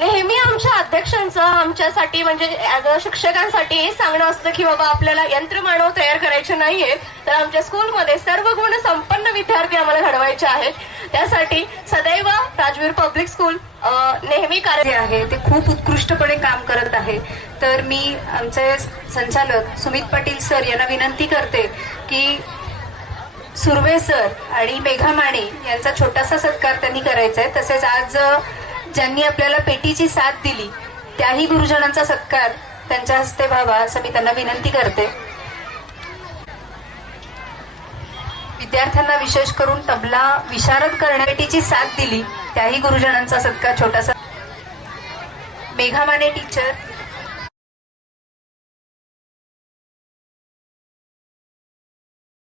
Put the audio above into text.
नेहमी आमच्या अध्यक्षांचं आमच्यासाठी म्हणजे ऍज अ शिक्षकांसाठी हे सांगणं असतं की बाबा आपल्याला यंत्रमानव तयार करायचे नाहीये, तर आमच्या स्कूलमध्ये सर्व गुण संपन्न विद्यार्थी आम्हाला घडवायचे आहेत. त्यासाठी सदैव राजवीर पब्लिक स्कूल नेहमी कार्य आहे ते खूप उत्कृष्टपणे काम करत आहे. तर मी आमचे संचालक सुमित पाटील सर यांना विनंती करते की सुर्वे सर आणि मेघा माने यांचा छोटासा सत्कार त्यांनी करायचा आहे. तसेच आज ज्यांनी आपल्याला पेटीची साथ दिली त्याही गुरुजनांचा सत्कार त्यांच्या हस्ते व्हावा असं मी त्यांना विनंती करते. विद्यार्थ्यांना विशेष करून तबला विशारद करण्या पेटीची साथ दिली त्याही गुरुजनांचा सत्कार छोटासा. मेघा माने टीचर